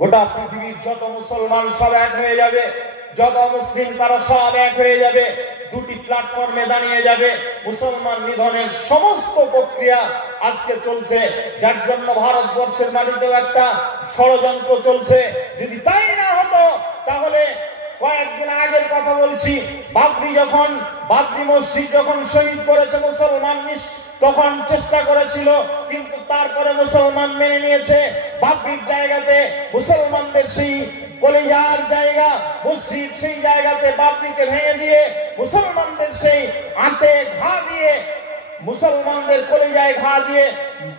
গোটা পৃথিবীর যত মুসলমান সব এক হয়ে যাবে, যত মুসলিম তারা সব এক হয়ে যাবে, দুটি প্ল্যাটফর্মে দাঁড়িয়ে যাবে। মুসলমান নিধনের সমস্ত প্রক্রিয়া আজকে চলছে, যার জন্য ভারতবর্ষের মাটিতেও একটা ষড়যন্ত্র চলছে। যদি তাই না হতো তাহলে কয়েকদিন আগের কথা বলছি, বাবরি মসজিদ যখন শহীদ করেছে মুসলমান, তখন চেষ্টা করেছিল, কিন্তু তারপরে মুসলমান মেনে নিয়েছে। বাবরির জায়গাতে মুসলমানদের সেই কলিজার জায়গা মসজিদ, সেই জায়গাতে বাবরিকে ভেঙে দিয়ে মুসলমানদের সেই আঁতে ঘা দিয়ে, মুসলমানদের কলিজায় ঘা দিয়ে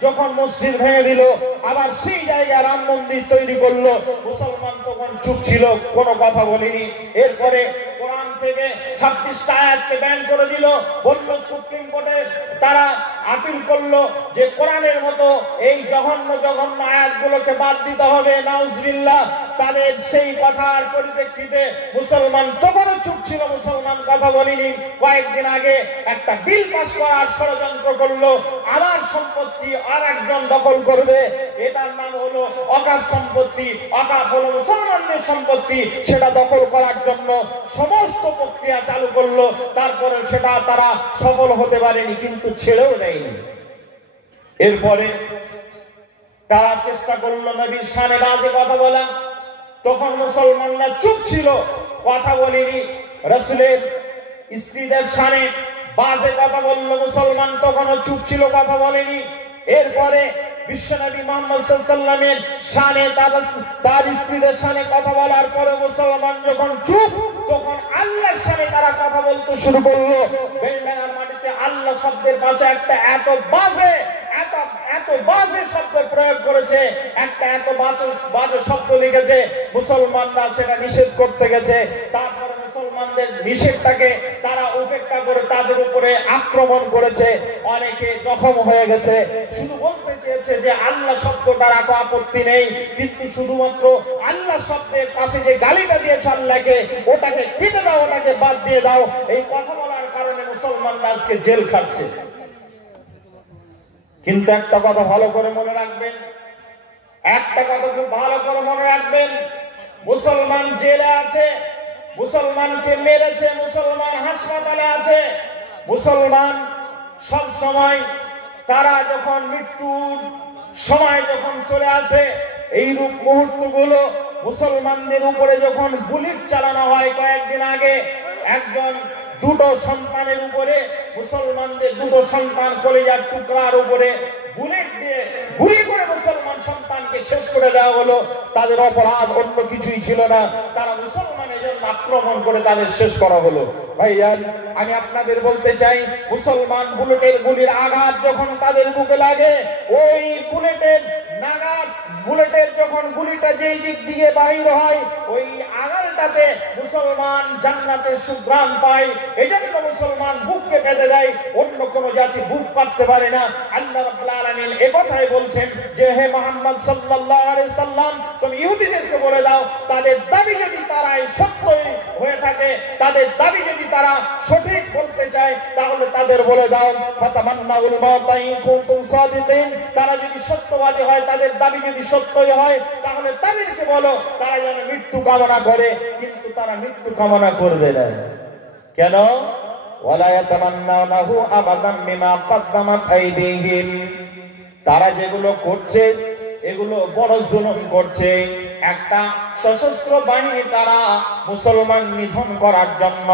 যখন মসজিদ ভেঙে দিল, আবার সেই জায়গায় রাম মন্দির তৈরি করলো। মুসলমান তখন চুপ ছিল, কোনো কথা বলেনি। এরপরে কোরআন থেকে 26টা আয়াতকে ব্যান করে দিল, বলল সুপ্রিম কোর্টে তারা আপিল করলো যে কোরআনের মতো এই জঘন্য জঘন্য আয়াতগুলোকে বাদ দিতে হবে, নাউজুবিল্লাহ। তাদের সেই কথার পরিপ্রেক্ষিতে মুসলমান তখনও চুপ ছিল, মুসলমান কথা বলেনি। কয়েকদিন আগে একটা বিল পাস করার ষড়যন্ত্র করলো, আমার সম্পত্তি আর একজন দখল করবে, এটার নাম হলো অকাপ সম্পত্তি। অকাপ হলো মুসলমানদের সম্পত্তি, সেটা দখল করার জন্য সমস্ত প্রক্রিয়া চালু করলো। তারপরে সেটা তারা সফল হতে পারেনি, কিন্তু ছেড়েও দেয়নি। এরপরে তারা চেষ্টা করলো নবীর শানে বাজে কথা বলা, তখন মুসলমানরা চুপ ছিল, কথা বলেনি। রাসূলের স্ত্রীদের শানে বাজে কথা বললো, মুসলমান তখনও চুপ ছিল, কথা বলেনি। এরপরে বিশ্বনবী মুহাম্মদ সাল্লাল্লাহু আলাইহি ওয়াসাল্লামের শানে, তার স্ত্রীদের শানে কথা বলার পরে মুসলমান যখন চুপ, তখন আল্লাহর শানে তারা কথা বলতে শুরু করলো। বেলডাঙ্গার মাটিতে আল্লাহ শব্দের পাশে একটা এত বাজে শব্দ প্রয়োগ করেছে, একটা এত বাজে শব্দ লিখেছে, মুসলমানরা সেটা নিষেধ করতে গেছে। তারপরে মুসলমানদের নিষেধটাকে তারা উপেক্ষা করে তাদের উপরে আক্রমণ করেছে, অনেকে জখম হয়ে গেছে। শুধু বলতে চেয়েছে যে আল্লাহ শব্দটার এত আপত্তি নেই, কিন্তু শুধুমাত্র আল্লাহ শব্দের পাশে যে গালিটা দিয়েছে আল্লাহকে, ওটাকে কেটে দাও, ওটাকে বাদ দিয়ে দাও। এই কথা বলার কারণে মুসলমানরা আজকে জেল খাচ্ছে। কিন্তু একটা কথা ভালো করে মনে রাখবেন, একটা কথা খুব ভালো করে মনে রাখবেন, মুসলমান জেলে আছে, মুসলমানকে মেরেছে, মুসলমান হাসপাতালে আছে, মুসলমান সব সময় তারা যখন মৃত্যুর সময় যখন চলে আসে, এইরূপ মুহূর্তগুলো মুসলমানদের উপরে যখন বুলেট চালানো হয়, কয়েকদিন আগে একজন দুটো সন্তানের উপরে, মুসলমানদের দুটো সন্তান কলিজার টুকরার উপরে বুলেট দিয়ে গুলি করে মুসলমান সন্তানকে শেষ করে দেওয়া হলো। তাদের অপরাধ অন্য কিছুই ছিল না, তারা মুসলমানের জন্য আক্রমণ করে তাদের শেষ করা হলো। ভাইয়ান, আমি আপনাদের বলতে চাই, মুসলমান বুলেটের গুলির আঘাত যখন তাদের বুকে লাগে, ওই বুলেটের যখন গুলিটা যেই দিক দিয়ে বাহির হয়, ওই আগালটাতে মুসলমান জান্নাতের সুঘ্রাণ পায়। এই জন্য মুসলমান বুককে বেঁধে দেয়, অন্য কোন জাতি বুক পাততে পারে না। আল্লাহ রাব্বুল আলামিন এই কথাই বলছেন যে হে মুহাম্মদ সাল্লাল্লাহু আলাইহি সাল্লাম, তুমি ইহুদিদেরকে বলে দাও, তাদের দাবি যদি তারাই সত্যই হয়ে থাকে, তাদের দাবি যদি তারা সঠিক বলতে চায়, তাহলে তাদের বলে দাও ফাতামান্নাউল মাউতা ইন কুনতুম সাদিকিন, তারা যদি সত্যবাদী হয়, তাদের দাবি যদি সত্যই হয়, তাহলে তাদেরকে বলো তারা যেন মৃত্যু কামনা করে। কিন্তু তারা মৃত্যু কামনা করবে না। কেন? ওয়ালা ইয়াতামান্নাউনাহু আবাদাম বিমা কদ্দামাত আইদিহিম, তারা যেগুলো করছে এগুলো বড় জুলুম করছে। একটা সশস্ত্র বাহিনী তারা মুসলমান নিধন করার জন্য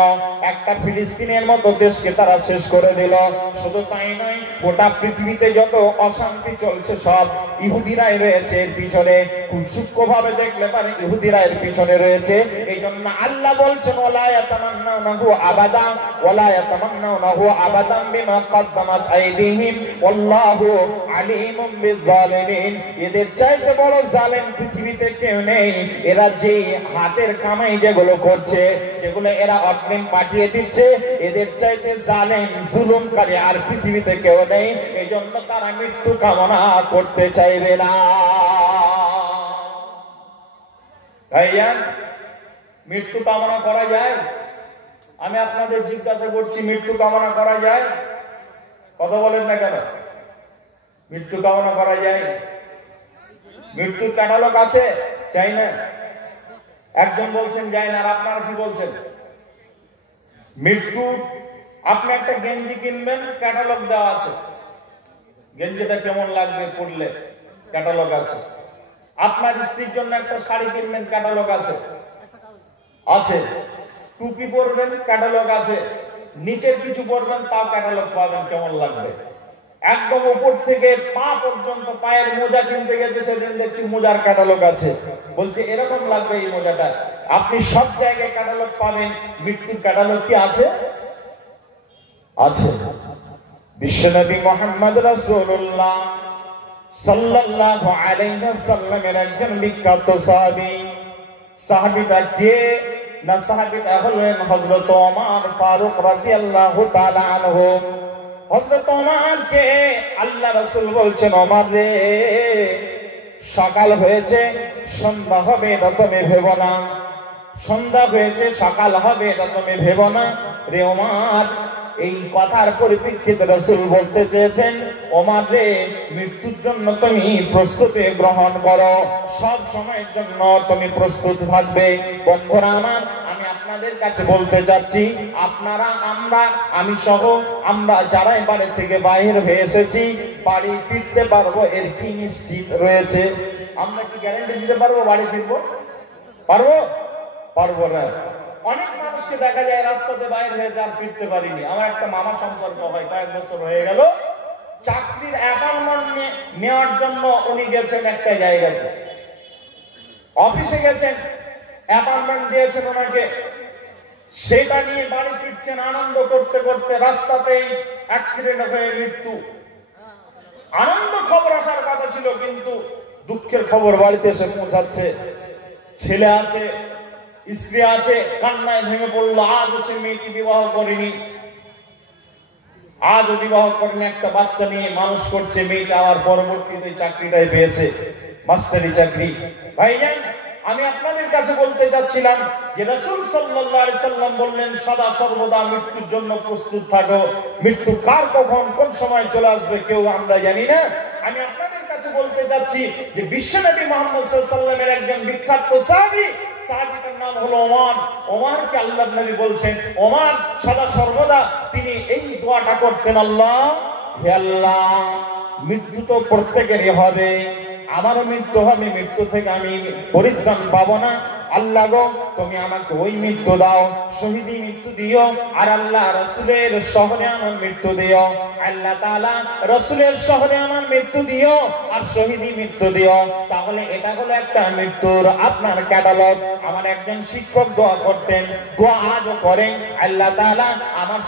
একটা ফিলিস্তিনের মতো দেশকে তারা শেষ করে দিল। শুধু তাই নয়, গোটা পৃথিবীতে যত অশান্তি চলছে সব ইহুদিরাই রয়েছে এর পিছনে। খুব সূক্ষ্মভাবে দেখলে পারে ইহুদিরা এর পিছনে রয়েছে। এই জন্য আল্লাহ বলছেন ওয়ালা ইয়াতামান্নাউনাহু আবাদা ওয়ালা ইয়াতামান্নাউনাহু আবাদাম বিমা কদ্দামাত আইদিহিম ওয়াল্লাহু আলিমুম বিয-যালিমিন। এদের চাইতে বড় জালেম পৃথিবীতে কেউ নেই। এরা যে হাতের কামাই যেগুলো করছে, যেগুলো এরা অগ্রিম পাঠিয়ে দিচ্ছে, এদের চাইতে জালেম জুলুমকারী আর পৃথিবীতে কেউ নেই। এই জন্য তারা মৃত্যু কামনা করতে চাইবে না। ভাইয়া, মৃত্যু কামনা করা যায়? আমি আপনাদের জিজ্ঞাসা করছি, মৃত্যু কামনা করা যায়? কথা বলেন না কেন? মৃত্যু কামনা করা যায়? মৃত্যুর ক্যাটালগ আছে? চাই না? একজন বলছেন যায় না, আর আপনারা কি বলছেন? মৃত্যু, আপনি একটা গেঞ্জি কিনবেন, ক্যাটালগ দেওয়া আছে, গেঞ্জিটা কেমন লাগবে পরলে, ক্যাটালগ আছে। আপনার স্ত্রীর জন্য একটা শাড়ি কিনবেন, ক্যাটালগ আছে আছে। টুপি পরবেন, ক্যাটালগ আছে। নিচের কিছু পরবেন, তাও ক্যাটালগ পাবেন কেমন লাগবে। একদম উপর থেকে পা পর্যন্ত পায়ের মোজা কিনতে গেছে, সেদিন দেখছি মোজার ক্যাটালগ আছে, বলছে এরকম লাগবে এই মোজাটা। আপনি সব জায়গায় ক্যাটালগ পাবেন, মৃত্যুর ক্যাটালগ কি আছে? আছে। বিশ্বনবী মুহাম্মদ রাসূলুল্লাহ সাল্লাল্লাহু আলাইহি ওয়াসাল্লামের একজন বিখ্যাত সাহাবী। সাহাবীটা কে? না, সাহাবীটা হলেন হযরত ওমর ফারুক রাদিয়াল্লাহু তাআলা আনহু। হযরত ওমরকে আল্লাহ রাসূল বলছেন, ওমর রে, সকাল হয়েছে, সন্ধ্যা হবে এটা তুমি ভেবো না। সন্ধ্যা হয়েছে, সকাল হবে এটা তুমি ভেবো না রে ওমর। এই কথার পরিপ্রেক্ষিতে রাসূল বলতে চেয়েছেন, ওমর রে, মৃত্যুর জন্য তুমি প্রস্তুতি গ্রহণ করো, সব সময়ের জন্য তুমি প্রস্তুত থাকবে। বন্ধুরা আমার, আমি আপনাদের কাছে বলতে যাচ্ছি, আপনারা, আমরা, আমি সহ আমরা যারা বাড়ি থেকে বাইরে হয়ে এসেছি, বাড়ি ফিরতে পারবো এর কি নিশ্চিত রয়েছে? আমরা কি গ্যারান্টি দিতে পারবো বাড়ি ফিরবো? পারবো? পারবো না। অনেক মানুষকে দেখা যায় রাস্তাতে বাইরে হয়ে আর ফিরতে পারিনি। আমার একটা মামা সম্পর্ক হয়, কয়েক বছর হয়ে গেল, চাকরির অ্যাপয়েন্টমেন্ট নেওয়ার জন্য উনি গেছেন একটা জায়গাতে, অফিসে গেছেন, অ্যাপয়েন্টমেন্ট দিয়েছেন ওনাকে, সেটা নিয়ে বাড়ি ফিরছেন আনন্দ করতে করতে, রাস্তাতেই অ্যাক্সিডেন্ট হয়ে মৃত্যু। আনন্দ খবর আসার কথা ছিল, কিন্তু দুঃখের খবর বাড়িতে এসে পৌঁছাচ্ছে। ছেলে আছে, স্ত্রী আছে, কান্নায় ভেঙে পড়লো। আজও সে মেয়েটি বিবাহ করেনি, আজও বিবাহ করেনি, একটা বাচ্চা নিয়ে মানুষ করছে। মেয়েটা আবার পরবর্তীতে চাকরিটাই পেয়েছে, মাস্টারি চাকরি। ভাইজান, আমি আপনাদের কাছে বলতে চাচ্ছিলাম যে রাসূল সাল্লাল্লাহু আলাইহি সাল্লাম বললেন, সদা সর্বদা মৃত্যুর জন্য প্রস্তুত থাকো। মৃত্যু কার কখন কোন সময় চলে আসবে কেউ আমরা জানি না। আমি আপনাদের কাছে বলতে যাচ্ছি যে বিশ্বনবী মুহাম্মদ সাল্লাল্লাহু আলাইহি সাল্লামের একজন বিখ্যাত সাহাবী, সাহাবীটার নাম হলো ওমর। ওমরকে আল্লাহর নবী বলছেন, ওমর সদা সর্বদা তিনি এই দোয়াটা করতেন, আল্লাহ, হে আল্লাহ, মৃত্যু তো প্রত্যেকেরই হবে, আমারও মৃত্যু হবে, মৃত্যু থেকে আমি পরিত্রাণ পাবো না। আল্লাহ গো, তুমি আমাকে ওই মৃত্যু দাও, শহীদি মৃত্যু দিও, আর আল্লাহ রাসূলের শহরে আমার মৃত্যু দিও। আল্লাহ তাআলা রাসূলের শহরে আমার মৃত্যু দিও আর শহীদি মৃত্যু দিও। তাহলে এটা হলো একটা মৃত্যুর আপনার ক্যাটালগ। আমার একজন শিক্ষক দোয়া করতেন, দোয়া আজও করেন, আল্লাহ তাআলা আমার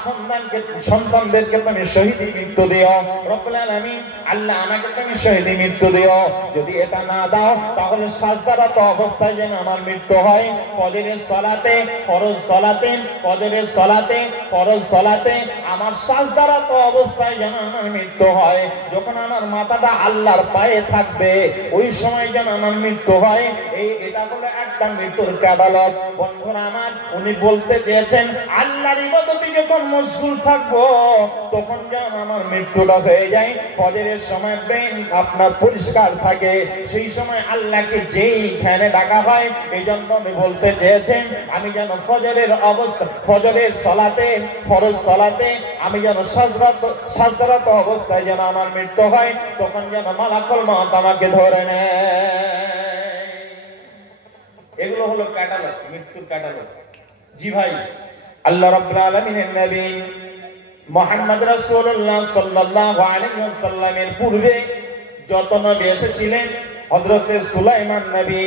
সন্তানদেরকে তুমি শহীদি মৃত্যু দিও রব্বুল আলামিন। আল্লাহ আমাকে তুমি শহীদি মৃত্যু দিও। যদি এটা না দাও, তাহলে সাজদারত অবস্থায় যেন আমার মৃত্যু হয়। ফজরের সালাতে, ফরজ সালাতে, ফজরের সালাতে, ফরজ সালাতে আমার সাজদারত অবস্থায় যেন আমার মৃত্যু হয়। যখন আমার মাথাটা আল্লাহর পায়ে থাকবে, ওই সময় যেন আমার মৃত্যু হয়। এটা হলো একটা মৃত্যুর ক্যাটালগ। বন্ধুরা আমার, উনি বলতে চেয়েছেন, আল্লাহর ইবাদতে যখন মশগুল থাকবো, তখন যেন আমার মৃত্যুটা হয়ে যায়। ফজরের সময় ব্রেন আপনার পরিষ্কার থাকে, সেই সময় আল্লাহকে যেই ধ্যানে ডাকা হয়। এই জন্য আমি বলতে চেয়েছেন, আমি যেন ফজরের অবস্থা, ফজরের সালাতে, ফরজ সালাতে আমি যেন সাজদারত অবস্থায় যেন আমার মৃত্যু হয়, তখন যেন মালাকুল মউত আমাকে ধরে নেয়। এগুলো হলো ক্যাটালগ, মৃত্যুর ক্যাটালগ। জি ভাই, আল্লাহ রাব্বুল আলামিনের নবী মুহাম্মদ রাসূলুল্লাহ সাল্লাল্লাহু আলাইহি ওয়াসাল্লামের পূর্বে যত নবী এসেছিলেন, হযরত সুলাইমান নবী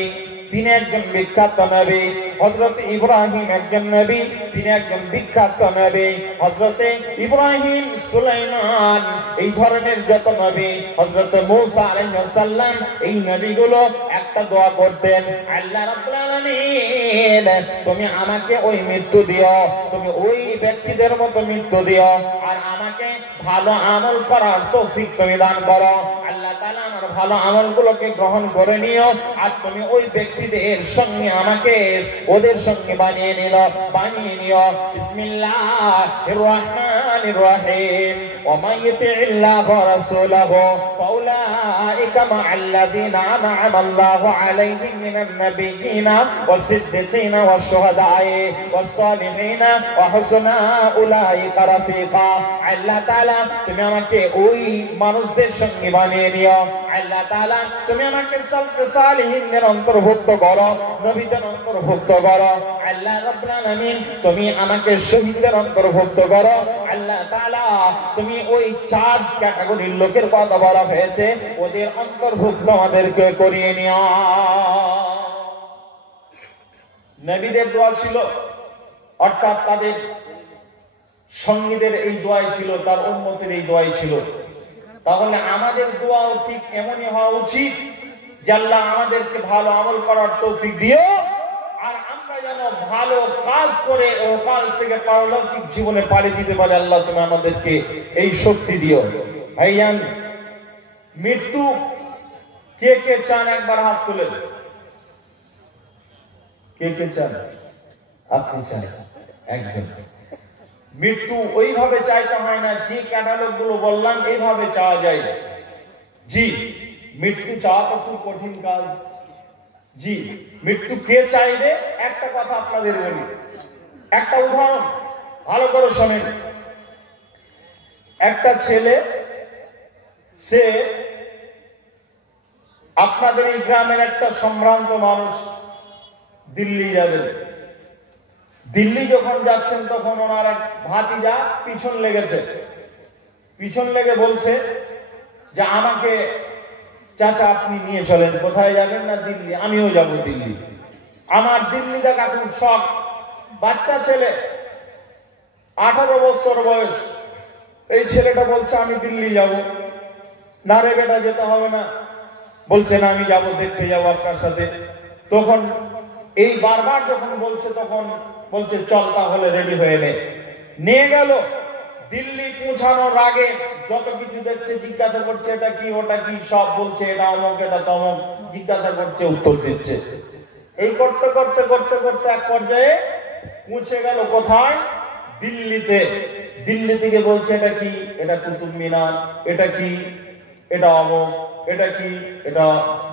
তিনি একজন বিখ্যাত নবী, হযরত ইব্রাহিম একজন নবী, তিনি একজন বিখ্যাত নবী, হযরত ইব্রাহিম, সুলাইমান, এই ধরনের যত নবী, হযরত মূসা আলাইহিস সালাম, এই নবীগুলো একটা দোয়া করতেন, আল্লাহ রাব্বুল আলামিন তুমি আমাকে ওই মৃত্যু দিও, তুমি ওই ব্যক্তিদের মতো মৃত্যু দিও, আর আমাকে ভালো আমল করার তৌফিক তুমি দান করো। আল্লাহ তাআলা আমার ভালো আমলগুলোকে গ্রহণ করে নিও, আর তুমি ওই ব্যক্তিদের সঙ্গে আমাকে ওদের সঙ্গে বানিয়ে নিও। বিসমিল্লাহির রহমানির রহমানির রহিম ওয়া মান ইউতি'িল্লাহা ওয়া রাসূলাহু ফাউলাইকা মা'আল্লাযীনা আন'আমা আল্লাহু আলাইহিম মিনান নাবিয়্যিনা ওয়াস সিদ্দীকিনা ওয়াশ শুহাদা'i ওয়াস সালিহিনা ওয়া হুসনা উলাইকা রাফিকা। আল্লাহ তাআলা তুমি আমাকে ওই মানুষদের সঙ্গে বানিয়ে নিও। আল্লাহ তাআলা তুমি আমাকে সালিহিনদের অন্তর্ভুক্ত করো, নবীদের অন্তর্ভুক্ত করো। আল্লাহ রাব্বুল আলামিন তুমি আমাকে শহীদদের অন্তর্ভুক্ত করো। আল্লাহ তাআলা তুমি ওই 4 ক্যাটাগরির লোকের কথা বলা হয়েছে ওদের অন্তর্ভুক্ত আমাদেরকে করিয়ে নিও। নবীদের দোয়া ছিল, অর্থাৎ তাদের সঙ্গীদের এই দোয়াই ছিল, তার উম্মতের এই দোয়াই ছিল। তাহলে আমাদের দোয়াও ঠিক এমনই হওয়া উচিত যে আল্লাহ আমাদেরকে ভালো আমল করার তৌফিক দিও, আর আমরা যেন ভালো কাজ করে ওকাল থেকে পারলৌকিক জীবনে পাড়ি দিতে পারে। আল্লাহ তুমি আমাদেরকে এই শক্তি দিও। ভাইজান, মৃত্যু কে কে চান একবার হাত তুলেন। কে কে চান? আপনি চান একজন। মৃত্যু ওইভাবে চাইতে হয় না, যে ক্যাটালগ গুলো বললাম এইভাবে চাওয়া যায়। জি, মৃত্যু চাওয়া তো খুব কঠিন কাজ। জি, মৃত্যু কে চাইবে? একটা কথা আপনাদের বলি, একটা উদাহরণ ভালো করে শোনেন। একটা ছেলে, সে আপনাদের এই গ্রামের একটা সম্ভ্রান্ত মানুষ, দিল্লি যাবেন। দিল্লি যখন যাচ্ছেন তখন ওনার এক ভাতিজা পিছন লেগেছে। পিছন লেগে বলছে যে আমাকে চাচা আপনি নিয়ে চলেন। কোথায় যাবেন? না দিল্লি। আমিও যাব দিল্লি। আমার দিল্লি দেখা খুব শখ। বাচ্চা ছেলে, 18 বছর বয়স। এই ছেলেটা বলছে আমি দিল্লি যাব। না রে বেটা, যেতে হবে না। বলছে না, আমি যাব, দেখতে যাব আপনার সাথে। তখন এই বারবার যখন বলছে তখন বলছে চল তাহলে রেডি হয়ে নে। নিয়ে গেল। দিল্লি পৌঁছানোর আগে যত কিছু দেখছে জিজ্ঞাসা করছে এটা কি ওটা কি, সব বলছে এটা অমুক এটা তমুক, জিজ্ঞাসা করছে উত্তর দিচ্ছে। এই করতে করতে করতে করতে এক পর্যায়ে পৌঁছে গেল কোথায়? দিল্লিতে। দিল্লি থেকে বলছে এটা কি, এটা কুতুব মিনার, এটা কি, এটা অমুক, এটা কি, এটা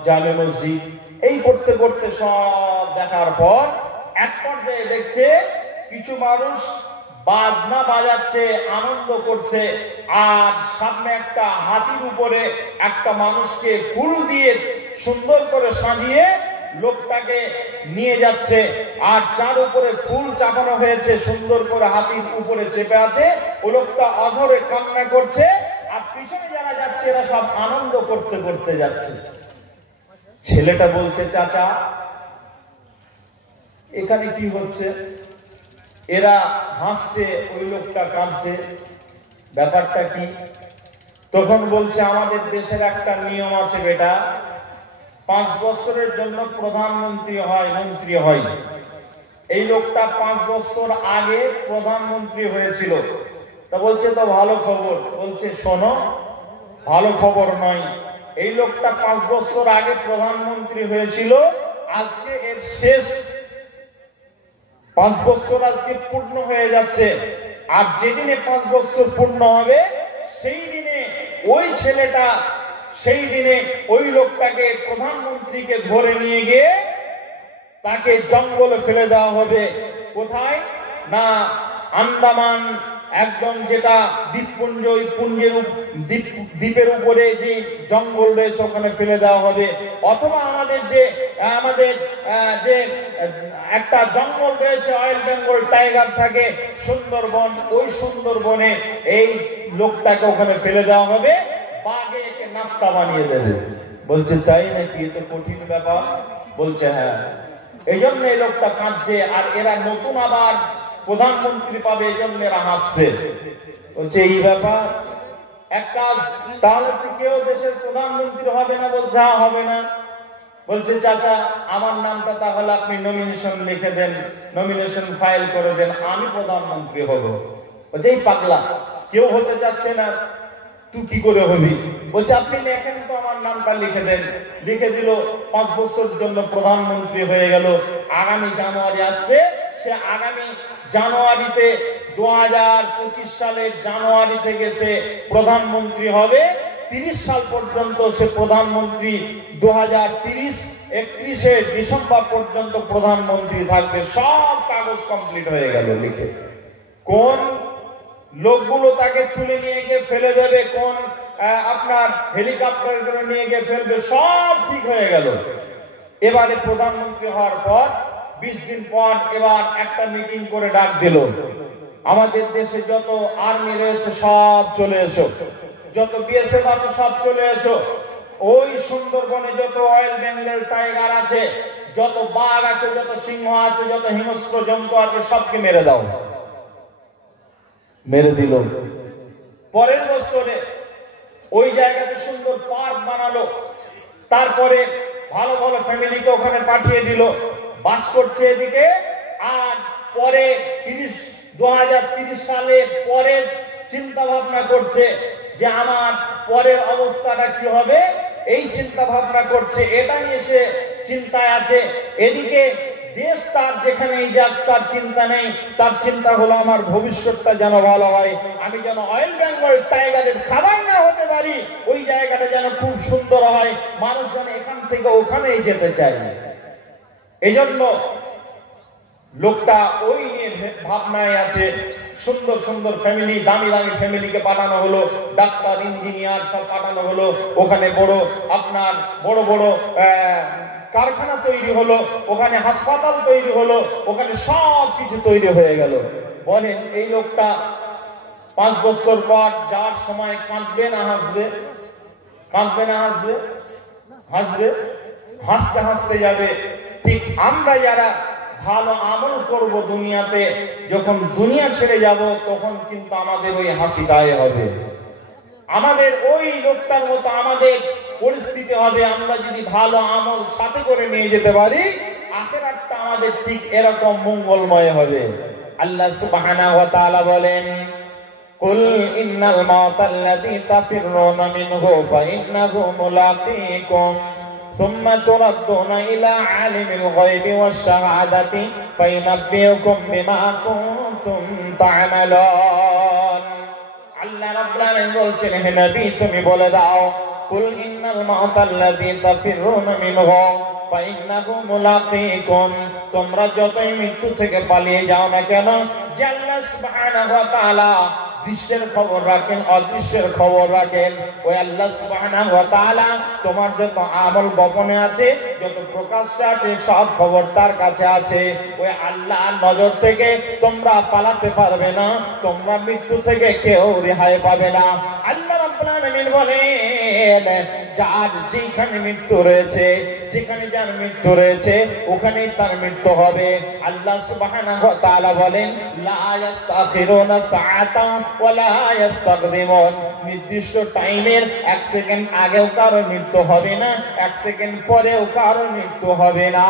জামে মসজিদ। এই করতে করতে সব দেখার পর এক পর্যায়ে দেখছে কিছু মানুষ বাজনা বাজাচ্ছে, আনন্দ করছে, আর সামনে একটা হাতির উপরে একটা মানুষকে ফুল দিয়ে সুন্দর করে সাজিয়ে লোকটাকে নিয়ে যাচ্ছে। আর যার উপরে ফুল চাপানো হয়েছে সুন্দর করে হাতির উপরে চেপে আছে, ও লোকটা অধরে কান্না করছে, আর পিছনে যারা যাচ্ছে এরা সব আনন্দ করতে করতে যাচ্ছে। ছেলেটা বলছে চাচা এখানে কি হচ্ছে? এরা হাসছে, ওই লোকটা কাঁদছে, ব্যাপারটা কি? তখন বলছে আমাদের দেশের একটা নিয়ম আছে বেটা, 5 বছরের জন্য প্রধানমন্ত্রী হয়, মন্ত্রী হয়। এই লোকটা 5 বছর আগে প্রধানমন্ত্রী হয়েছিল। তা বলছে তো ভালো খবর। বলছে শোনো, ভালো খবর নয়। এই লোকটা 5 বছর আগে প্রধানমন্ত্রী হয়েছিল, আজকে এর শেষ 5 বছর আজকে পূর্ণ হয়ে যাচ্ছে। আর যেদিনে 5 বছর পূর্ণ হবে সেই দিনে ওই ছেলেটা, সেই দিনে ওই লোকটাকে, প্রধানমন্ত্রীকে ধরে নিয়ে গিয়ে তাকে জঙ্গলে ফেলে দেওয়া হবে। কোথায়? না আন্দামান, একদম যেটা দ্বীপপুঞ্জ, ওই পুঞ্জের দ্বীপের উপরে যে জঙ্গল রয়েছে ওখানে ফেলে দেওয়া হবে। অথবা আমাদের যে একটা জঙ্গল রয়েছে, অয়েল বেঙ্গল টাইগার থাকে, সুন্দরবন, ওই সুন্দরবনে এই লোকটাকে ওখানে ফেলে দেওয়া হবে, বাঘে একে নাস্তা বানিয়ে দেবে। বলছে তাই নাকি? এ তো কঠিন ব্যাপার। বলছে হ্যাঁ। এই জন্য এই লোকটা কাঁদছে, আর এরা নতুন আবার প্রধানমন্ত্রী পাবে, এই জন্য এরা হাসছে। বলছে এই ব্যাপার, এক কাজ, তাহলে তো কেউ দেশের প্রধানমন্ত্রী হবে না? বলছে হ্যাঁ হবে না। বলছে চাচা আমার নামটা তাহলে আপনি নমিনেশন লিখে দেন, নমিনেশন ফাইল করে দেন, আমি প্রধানমন্ত্রী হব। বলছে এই পাগলা, কেউ হতে চাচ্ছে না, তুই কি করে হবি? বলছে আপনি লেখেন তো, আমার নামটা লিখে দেন। লিখে দিল, 5 বছরের জন্য প্রধানমন্ত্রী হয়ে গেল। আগামী জানুয়ারি আসছে, সে আগামী জানুয়ারিতে 2025 সালের জানুয়ারি থেকে সে প্রধানমন্ত্রী হবে, 30 সাল পর্যন্ত সে প্রধানমন্ত্রী, 2030-31 ডিসেম্বর পর্যন্ত প্রধানমন্ত্রী থাকবে। সব কাগজ কমপ্লিট হয়ে গেল লিখে। কোন লোকগুলো তাকে তুলে নিয়ে গিয়ে ফেলে দেবে, কোন আপনার হেলিকপ্টার করে নিয়ে গিয়ে ফেলবে, সব ঠিক হয়ে গেল। এবারে প্রধানমন্ত্রী হওয়ার পর 20 দিন পর এবার একটা মিটিং করে ডাক দিল, আমাদের দেশে যত আর্মি রয়েছে সব চলে এসো, যত বিএসএফ আছে সব চলে এসো, ওই সুন্দরবনে যত রয়্যাল বেঙ্গল টাইগার আছে, যত বাঘ আছে, যত সিংহ আছে, যত হিংস্র জন্তু আছে, সবকে মেরে দাও। মেরে দিল। পরের বছরে ওই জায়গাতে সুন্দর পার্ক বানালো, তারপরে ভালো ভালো ফ্যামিলিকে ওখানে পাঠিয়ে দিল, বাস করছে এদিকে। আর পরে 2030 সালে পরের চিন্তা ভাবনা করছে যে আমার পরের অবস্থাটা কি হবে, এই চিন্তা ভাবনা করছে, এটা নিয়ে সে চিন্তায় আছে। এদিকে দেশ তার যেখানেই যাক তার চিন্তা নেই, তার চিন্তা হলো আমার ভবিষ্যৎটা যেন ভালো হয়, আমি যেন রয়্যাল বেঙ্গল টাইগারের খাবার না হতে পারি, ওই জায়গাটা যেন খুব সুন্দর হয়, মানুষ যেন এখান থেকে ওখানেই যেতে চায়। এই জন্য লোকটা ওই নিয়ে ভাবনায় আছে। সুন্দর সুন্দর ফ্যামিলি, দামি দামি ফ্যামিলিকে পাঠানো হলো, ডাক্তার ইঞ্জিনিয়ার সব পাঠানো হলো, ওখানে বড় আপনার বড় বড় কারখানা তৈরি হলো, ওখানে হাসপাতাল তৈরি হলো, ওখানে সব কিছু তৈরি হয়ে গেল। বলেন এই লোকটা 5 বছর পর যাওয়ার সময় কাঁদবে না হাসবে? কাঁদবে না হাসবে? হাসবে। হাসতে হাসতে যাবে। ঠিক আমরা যারা ভালো আমল করব দুনিয়াতে, যখন দুনিয়া ছেড়ে যাব তখন কিন্তু আমাদের ওই হাসিটাই হবে, আমাদের ওই লোকটার মতো আমাদের পরিস্থিতি হবে। আমরা যদি ভালো আমল সাথে করে নিয়ে যেতে পারি, আখিরাতটা আমাদের ঠিক এরকম মঙ্গলময় হবে। আল্লাহ সুবহানাহু ওয়া তাআলা বলেন, কুল ইন্নাল মাউতাল্লাযী তাফিররুনা মিনহু ফাইন্নাহু মুলাকীকুম সুম্মা তুরাদ্দুনা ইলা আলিমিল গায়বি ওয়াশ শাহাদাতি ফায়ুনাব্বিউকুম বিমা কুনতুম তা'মালুন। আল্লাহ রাব্বুল আলামিন বলছেন, হে নবী তুমি বলে দাও, কুল ইন্নাল মাউতাল্লাযী তাফিররুনা মিনহু ফাইন্নাহু মুলাকীকুম, তোমরা যতই মৃত্যু থেকে পালিয়ে যাও না কেন, যে আল্লাহ সুবহানাহু ওয়া তাআলা দৃশ্যের খবর রাখেন, অদৃশ্যের খবর রাখেন, ওই আল্লাহ সুবহানাহু ওয়া তাআলা তোমার যত আমল গোপনে আছে, যত প্রকাশ্যে আছে, সব খবর তার কাছে আছে। ওই আল্লাহর নজর থেকে তোমরা পালাতে পারবে না, তোমরা মৃত্যু থেকে কেউ রেহাই পাবে না। আল্লাহ রাব্বুল আলামিন বলেন, যার যেখানে মৃত্যু রয়েছে, যেখানে যার মৃত্যু রয়েছে ওখানেই তার মৃত্যু হবে। আল্লাহ সুবহানাহু ওয়া তাআলা বলেন, লা ইস্তাখিরুনা সাআতান ওয়া লা ইস্তাকদিমুন, নির্দিষ্ট টাইমের 1 সেকেন্ড আগেও কারো মৃত্যু হবে না, 1 সেকেন্ড পরেও কারো মৃত্যু হবে না।